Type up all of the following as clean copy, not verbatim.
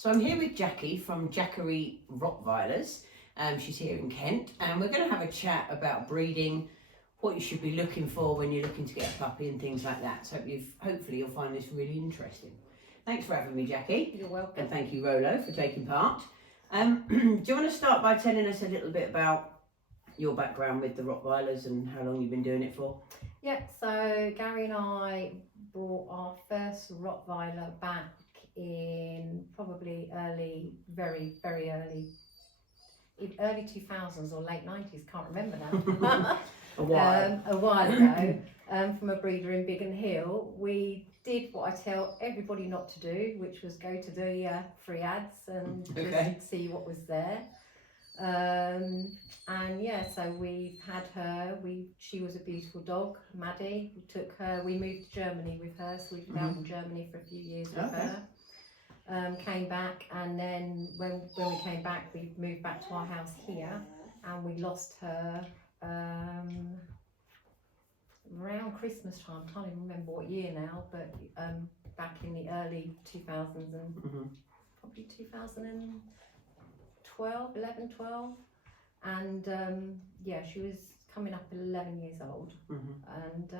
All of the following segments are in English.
So I'm here with Jackie from Jackery Rottweilers. She's here in Kent, and we're going to have a chat about breeding, what you should be looking for when you're looking to get a puppy and things like that. So hopefully you'll find this really interesting. Thanks for having me, Jackie. You're welcome. And thank you, Rolo, for taking part. Do you want to start by telling us a little bit about your background with the Rottweilers and how long you've been doing it for? Yeah, so Gary and I brought our first Rottweiler back in probably very early 2000s or late 90s, can't remember now. A while. A while ago, from a breeder in Biggin Hill. We did what I tell everybody not to do, which was go to the free ads and just see what was there. And yeah, so we had her. She was a beautiful dog, Maddie. We took her. We moved to Germany with her, so we've been out in Germany for a few years with her. Came back, and then when we came back, we moved back to our house here, and we lost her around Christmas time. I can't even remember what year now, but back in the early 2000s and probably 2012, 11, 12. And yeah, she was coming up 11 years old, and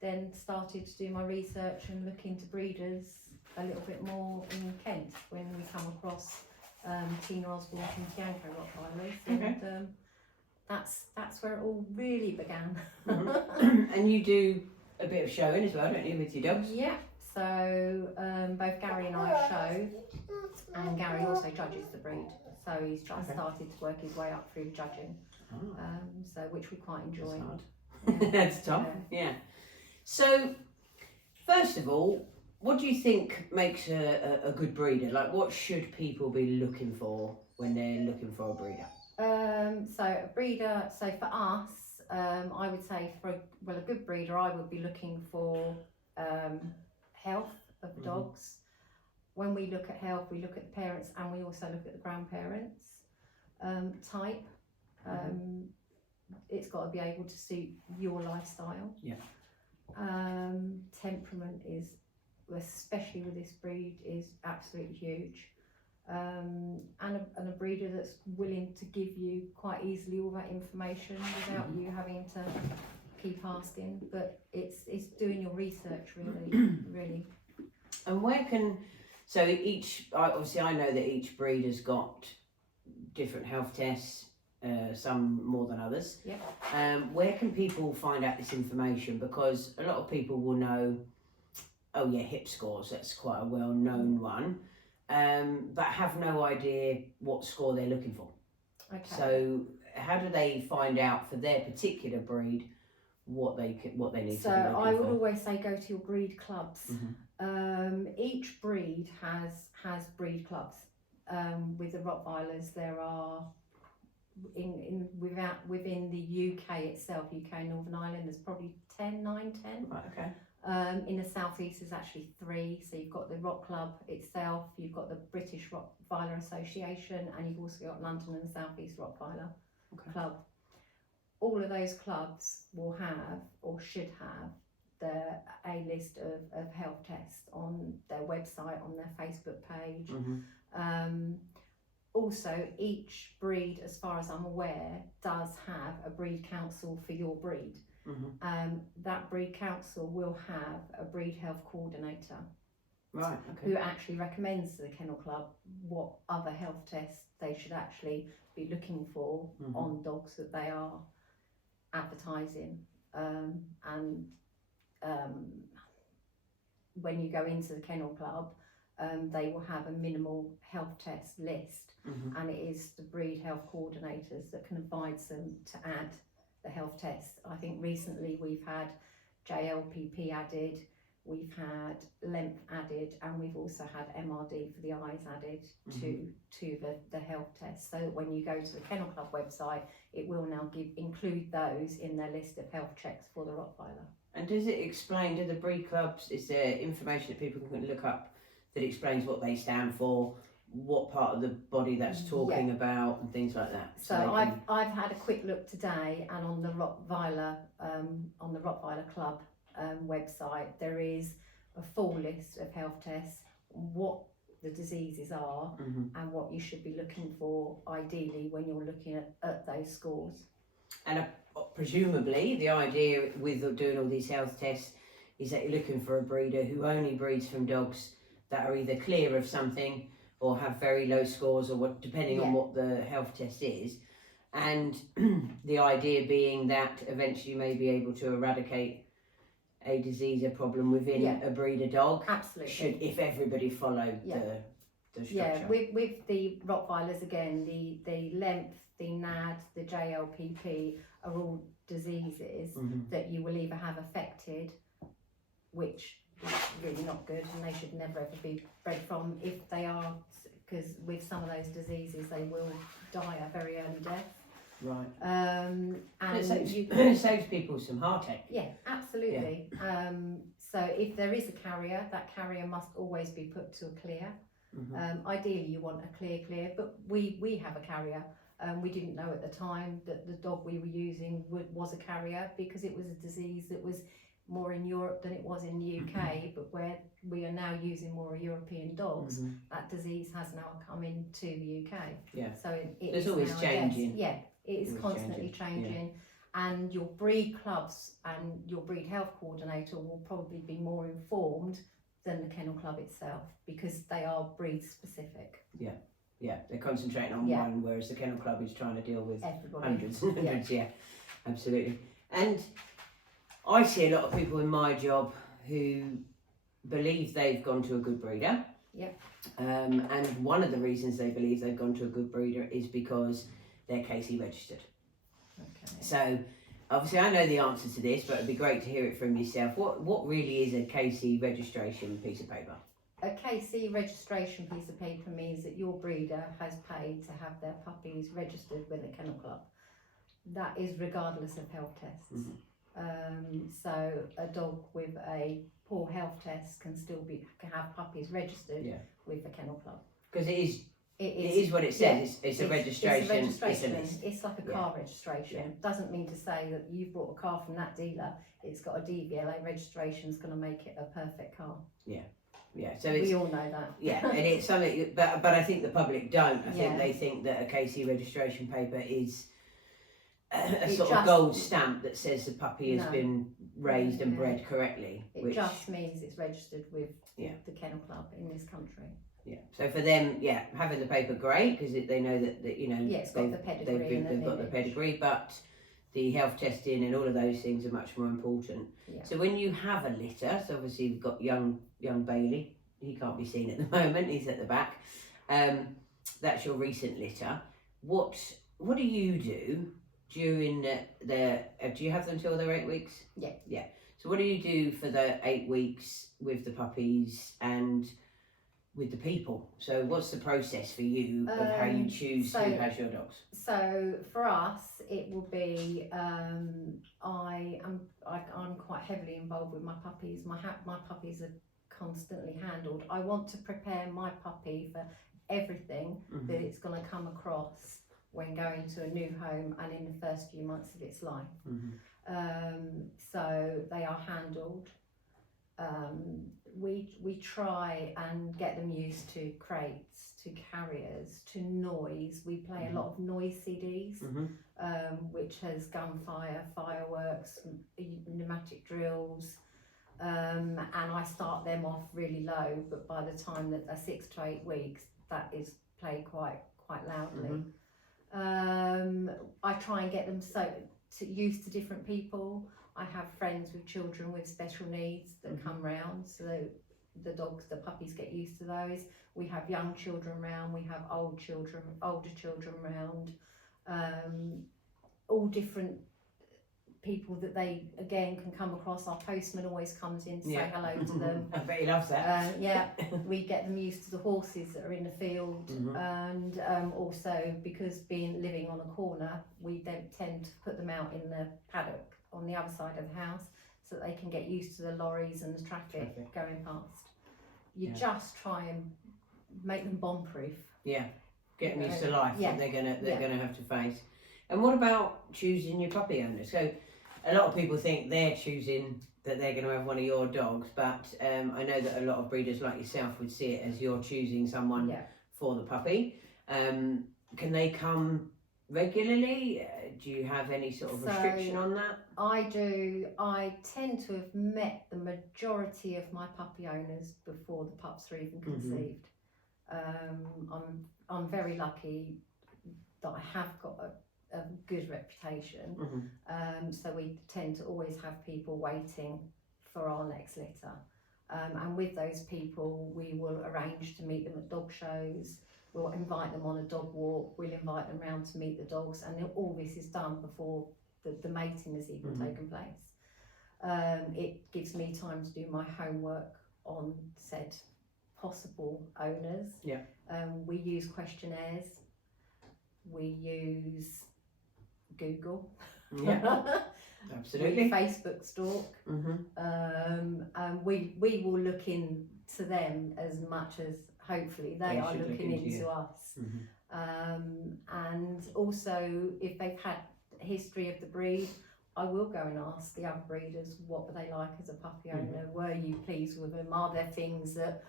then started to do my research and look into breeders a little bit more in Kent when we come across Tina Osborne and Bianco Rottweilers, and that's where it all really began. And you do a bit of showing as well, don't you, with your dogs? Yeah, so both Gary and I show, and Gary also judges the breed. So he's just started to work his way up through judging, so which we quite enjoy. That's hard. That's tough, yeah. So, first of all, what do you think makes a good breeder? Like, what should people be looking for when they're looking for a breeder? So a breeder, so for us, I would say for a good breeder, I would be looking for health of the dogs. When we look at health, we look at the parents and we also look at the grandparents. Type, it's got to be able to suit your lifestyle. Yeah. Temperament is, especially with this breed, is absolutely huge. And a breeder that's willing to give you quite easily all that information without you having to keep asking. But it's doing your research really. And where can, so obviously I know that each breeder's got different health tests, some more than others. Yeah. Where can people find out this information? Because a lot of people will know, oh yeah, hip scores, that's quite a well-known one, but have no idea what score they're looking for. Okay. So how do they find out for their particular breed what they need to be looking for? So I would always say go to your breed clubs. Each breed has breed clubs. With the Rottweilers, there are within the UK itself, UK Northern Ireland, there's probably 10. Right, okay. In the southeast there's actually 3. So you've got the Rott Club itself, you've got the British Rottweiler Association, and you've also got London and the Southeast Rottweiler Club. All of those clubs will have, or should have, a list of health tests on their website, on their Facebook page. Also, each breed, as far as I'm aware, does have a breed council for your breed. That breed council will have a breed health coordinator, right? Okay. Who actually recommends to the Kennel Club what other health tests they should actually be looking for on dogs that they are advertising. And when you go into the Kennel Club, they will have a minimal health test list, and it is the breed health coordinators that can advise them to add the health tests. I think recently we've had JLPP added, we've had length added, and we've also had MRD for the eyes added to the health test, so that when you go to the Kennel Club website, it will now include those in their list of health checks for the Rottweiler. And does it explain, do the breed clubs, is there information that people can look up that explains what they stand for, what part of the body that's talking about, and things like that? So I've had a quick look today, and on the Rottweiler Club website, there is a full list of health tests, what the diseases are Mhm. and what you should be looking for ideally when you're looking at those scores. And presumably the idea with doing all these health tests is that you're looking for a breeder who only breeds from dogs that are either clear of something or have very low scores, or what, depending on what the health test is. And the idea being that eventually you may be able to eradicate a disease, a problem within a breeder dog. Absolutely. If everybody followed the structure. Yeah, with the Rottweilers again, the length, the NAD, the JLPP are all diseases that you will either have affected, which is really not good, and they should never ever be bred from if they are, because with some of those diseases they will die a very early death. Right. And it saves people some heartache. Yeah, absolutely. Yeah. So if there is a carrier, that carrier must always be put to a clear. Ideally you want a clear, but we have a carrier. We didn't know at the time that the dog we were using was a carrier, because it was a disease that was more in Europe than it was in the UK, but where we are now using more European dogs, that disease has now come into the UK. Yeah. So it's always changing. Yeah, it is constantly changing. And your breed clubs and your breed health coordinator will probably be more informed than the kennel club itself, because they are breed specific. Yeah. Yeah, they're concentrating on one, whereas the kennel club is trying to deal with hundreds and hundreds. Yeah, absolutely. And I see a lot of people in my job who believe they've gone to a good breeder. Yep. And one of the reasons they believe they've gone to a good breeder is because they're KC registered. Okay. So obviously I know the answer to this, but it'd be great to hear it from yourself. What really is a KC registration piece of paper? A KC registration piece of paper means that your breeder has paid to have their puppies registered with a kennel club. That is regardless of health tests. So a dog with a poor health test can still can have puppies registered with the kennel club. Because it is what it says. It's a registration. It's a registration. It's like a car registration. Doesn't mean to say that you've bought a car from that dealer. It's got a DVLA registration is going to make it a perfect car. Yeah. Yeah, so we all know that. Yeah, and it's something, but I think the public don't. I think they think that a KC registration paper is a sort of gold stamp that says the puppy has been raised and bred correctly. It just means it's registered with the kennel club in this country. Yeah. So for them, having the paper great, because they know that it's got the pedigree. They've got the pedigree, but the health testing and all of those things are much more important. Yeah. So when you have a litter, so obviously you've got young Bailey. He can't be seen at the moment. He's at the back. That's your recent litter. What do you do during do you have them till they're 8 weeks? Yeah. Yeah. So what do you do for the 8 weeks with the puppies and with the people? So what's the process for you of how you choose who has your dogs? So for us, it will be I'm quite heavily involved with my puppies. My puppies are constantly handled. I want to prepare my puppy for everything that it's going to come across when going to a new home and in the first few months of its life. So they are handled. We try and get them used to crates, to carriers, to noise. We play a lot of noise CDs, which has gunfire, fireworks, pneumatic drills, and I start them off really low, but by the time that they're 6 to 8 weeks, that is played quite loudly. I try and get them used to different people. I have friends with children with special needs that come round, so the puppies get used to those. We have young children round, we have older children round, all different people that they again can come across. Our postman always comes in to say hello to them. I bet he loves that. We get them used to the horses that are in the field, and also because living on a corner, we then tend to put them out in the paddock on the other side of the house so that they can get used to the lorries and the traffic going past. You just try and make them bomb proof. Yeah, get them used to life that they're gonna have to face. And what about choosing your puppy owner? So a lot of people think they're choosing that they're going to have one of your dogs, but I know that a lot of breeders like yourself would see it as you're choosing someone for the puppy. Can they come regularly? Do you have any sort of restriction on that? I do. I tend to have met the majority of my puppy owners before the pups are even conceived. I'm very lucky that I have got a good reputation. So we tend to always have people waiting for our next litter. And with those people, we will arrange to meet them at dog shows. We'll invite them on a dog walk. We'll invite them round to meet the dogs, and all this is done before the mating has even taken place. It gives me time to do my homework on said possible owners. We use questionnaires. We use Google. Absolutely. We Facebook stalk. And we will look into them as much as hopefully they are looking into us. And also, if they've had a history of the breed, I will go and ask the other breeders, what were they like as a puppy owner? Were you pleased with them? Are there things that,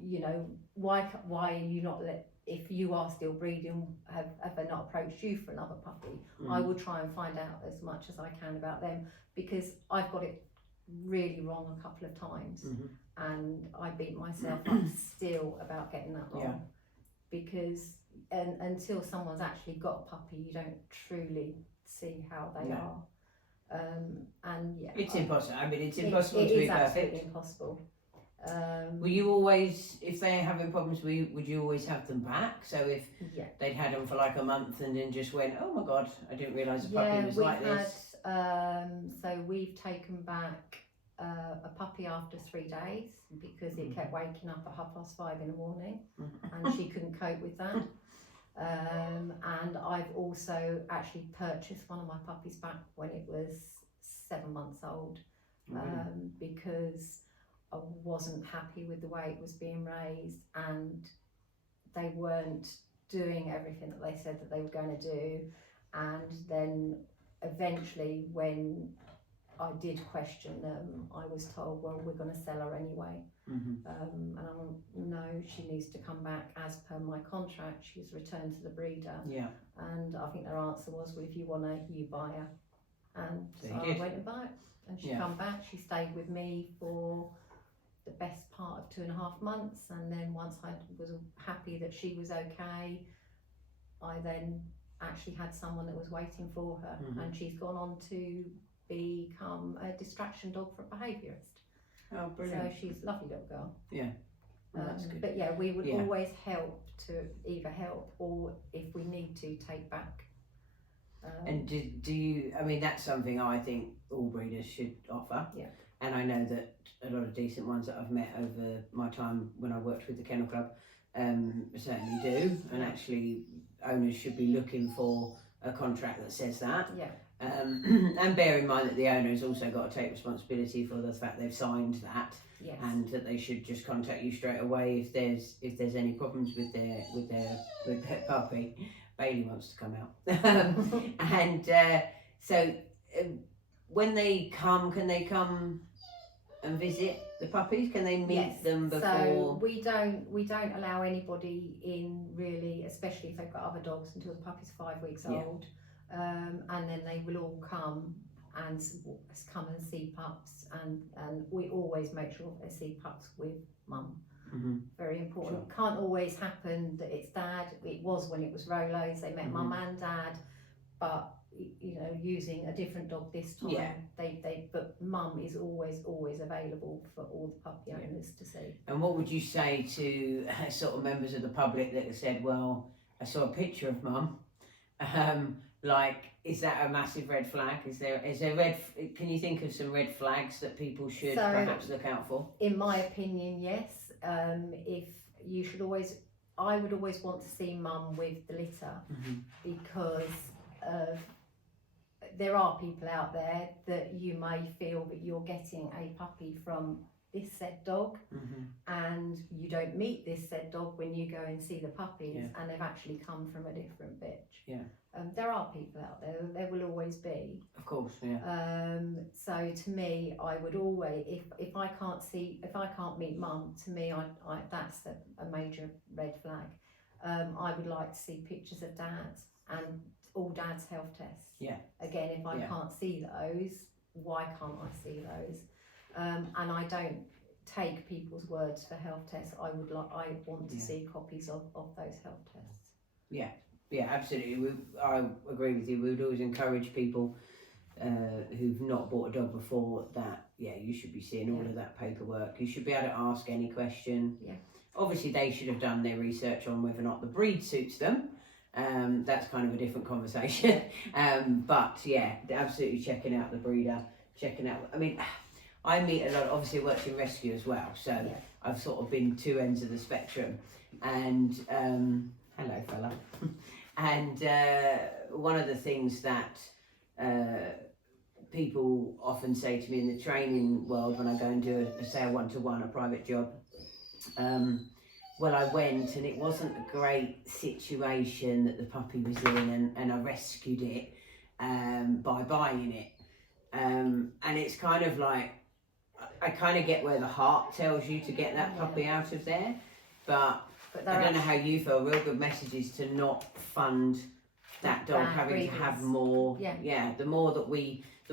you know, why are you not if you are still breeding, have they not approached you for another puppy? I will try and find out as much as I can about them, because I've got it really wrong a couple of times, and I beat myself up still about getting that wrong, because until someone's actually got a puppy, you don't truly see how they are. And it's impossible. I mean, it's impossible to be perfect. It is perfect. absolutely impossible. Will you always, if they're having problems, would you always have them back? So if they'd had them for like a month and then just went, oh my God, I didn't realise the puppy was like this. So we've taken back a puppy after 3 days because it kept waking up at 5:30 in the morning, and she couldn't cope with that. And I've also actually purchased one of my puppies back when it was 7 months old, because I wasn't happy with the way it was being raised, and they weren't doing everything that they said that they were going to do. And then eventually, when I did question them, I was told, well, we're going to sell her anyway. And I'm no, she needs to come back as per my contract. She's returned to the breeder. And I think their answer was, well, if you want her, you buy her. And so I went and bought it, and she come back. She stayed with me for the best part of 2.5 months, and then once I was happy that she was okay, I then actually had someone that was waiting for her, and she's gone on to become a distraction dog for a behaviourist. Oh, brilliant. So she's a lovely little girl. Well, that's good. But we would always help to either help, or if we need to, take back. And do you, I mean, that's something I think all breeders should offer. And I know that a lot of decent ones that I've met over my time when I worked with the Kennel Club certainly do. And actually, owners should be looking for a contract that says that. And bear in mind that the owner has also got to take responsibility for the fact they've signed that, and that they should just contact you straight away if there's any problems with their puppy. Bailey wants to come out. And so when they come, can they come and visit the puppies? Can they meet them before? So we don't allow anybody in, really, especially if they've got other dogs, until the puppy's 5 weeks old. And then they will all come and see pups, and we always make sure they see pups with mum. Very important. Can't always happen that it's dad. It was when it was Rolos, they met mum and dad, but you know, using a different dog this time, but mum is always available for all the puppy owners to see. And what would you say to sort of members of the public that have said, well, I saw a picture of mum, like, is that a massive red flag? Is there can you think of some red flags that people should perhaps look out for? In my opinion, yes. If you should always, I would always want to see mum with the litter, because there are people out there that you may feel that you're getting a puppy from this said dog, and you don't meet this said dog when you go and see the puppies, and they've actually come from a different bitch. Yeah. There are people out there. There will always be. Of course. Yeah. So to me, I would always, if I can't meet mum, to me, I that's a major red flag. I would like to see pictures of dads and all dad's health tests. Yeah. Again, if I can't see those, why can't I see those? And I don't take people's words for health tests. I want to see copies of those health tests. Yeah, absolutely. I agree with you. We would always encourage people who've not bought a dog before that, you should be seeing all of that paperwork. You should be able to ask any question. Yeah. Obviously, they should have done their research on whether or not the breed suits them. That's kind of a different conversation. But absolutely checking out the breeder, checking out. I mean, I meet a lot. Obviously, I worked in rescue as well, so I've sort of been two ends of the spectrum. And hello, fella. And one of the things that people often say to me in the training world when I go and do a one-to-one, a private job. Well, I went and it wasn't a great situation that the puppy was in, and I rescued it by buying it. And it's kind of like, I kind of get where the heart tells you to get that puppy out of there, but I don't know how you feel. Real good message is to not fund that dog having to have more. The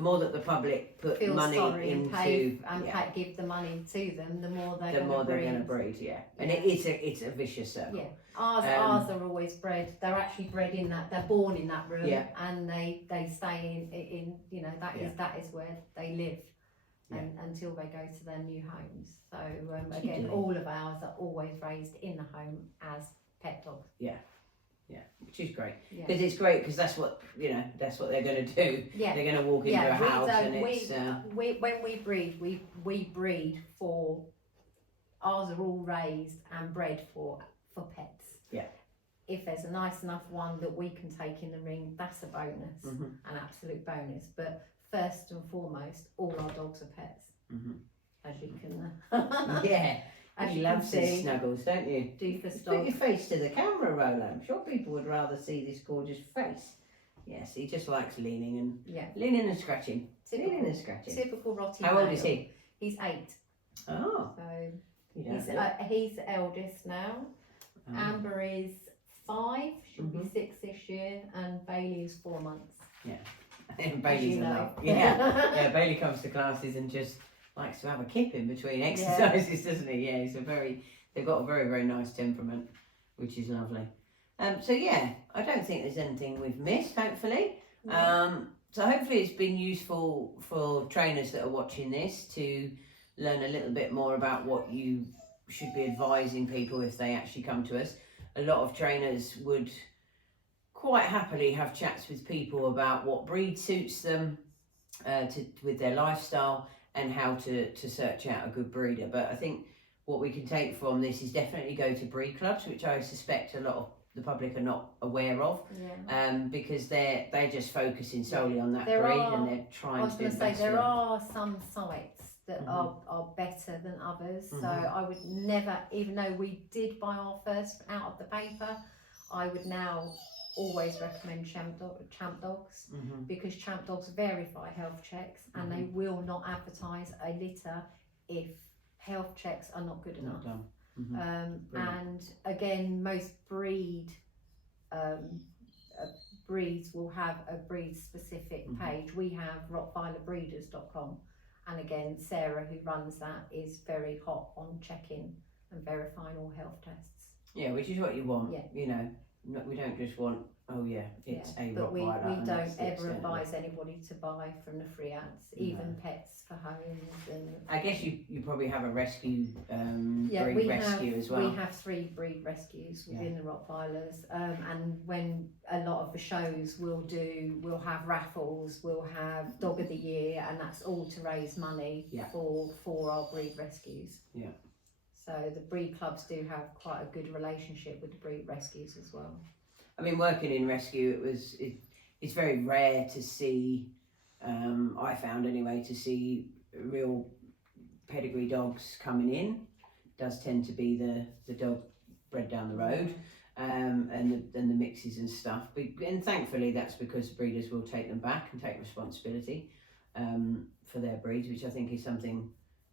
more that the public put feel money sorry into and give the money to them, the more they're going to breed. And it's a vicious circle. Yeah, ours are always bred. They're actually bred in that. They're born in that room, and they stay in that is where they live. And until they go to their new homes. So again, all of ours are always raised in the home as pet dogs. Yeah, which is great because it's great because that's what that's what they're going to do. Yeah, they're going to walk into a house and it's. When we breed, we breed for. Ours are all raised and bred for pets. Yeah. If there's a nice enough one that we can take in the ring, that's a bonus, an absolute bonus. But first and foremost, all our dogs are pets, as you can. As you love his snuggles, don't you? Doofus dog. Put your face to the camera, Roland. I'm sure people would rather see this gorgeous face. Yes, he just likes leaning and scratching. Leaning and scratching. Typical Rotty. How old is he? He's 8. Oh. So he's the eldest now. Oh. Amber is 5. She'll be 6 this year, and Bailey is 4 months. Yeah. And Bailey's a love. Yeah, Bailey comes to classes and just likes to have a kip in between exercises, doesn't he? Yeah, they've got a very, very nice temperament, which is lovely. So I don't think there's anything we've missed, hopefully. So hopefully it's been useful for trainers that are watching this to learn a little bit more about what you should be advising people if they actually come to us. A lot of trainers would quite happily have chats with people about what breed suits them with their lifestyle and how to search out a good breeder. But I think what we can take from this is definitely go to breed clubs, which I suspect a lot of the public are not aware of, because they're just focusing solely on that breed and they're trying to do the best. There are some sites that are better than others. So I would never, even though we did buy our first out of the paper, I would now always recommend Champ Dogs because Champ Dogs verify health checks and they will not advertise a litter if health checks are not good enough. And again, most breeds will have a breed specific page. We have rottweilerbreeders.com, and again, Sarah, who runs that, is very hot on checking and verifying all health tests. Yeah, which is what you want. Yeah. We don't just want, it's a but Rottweiler. We don't ever advise anybody to buy from the free ads, even pets for homes. And I guess you probably have a rescue, breed rescue as well. We have 3 breed rescues within the Rottweilers, and when a lot of the shows we'll have raffles, we'll have Dog of the Year, and that's all to raise money for our breed rescues. Yeah. So the breed clubs do have quite a good relationship with the breed rescues as well. I mean, working in rescue, it's very rare to see, I found anyway, to see real pedigree dogs coming in does tend to be the dog bred down the road, and the mixes and stuff. And thankfully that's because breeders will take them back and take responsibility for their breeds, which I think is something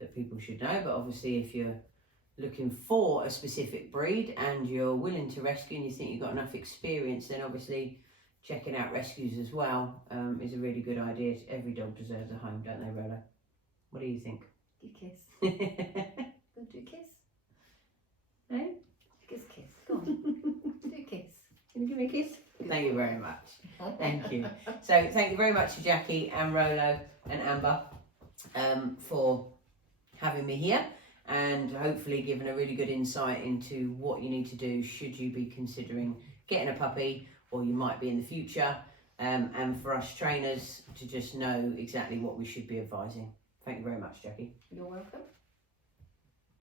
that people should know. But obviously if you're looking for a specific breed and you're willing to rescue and you think you've got enough experience, then obviously checking out rescues as well is a really good idea. Every dog deserves a home, don't they, Rolo? What do you think? Good kiss. Go do a kiss. No? Kiss. Go on. Do a kiss. Can you give me a kiss? Thank you very much. Thank you. So thank you very much to Jackie and Rolo and Amber for having me here, and hopefully giving a really good insight into what you need to do should you be considering getting a puppy, or you might be in the future, and for us trainers to just know exactly what we should be advising. Thank you very much, Jackie. You're welcome.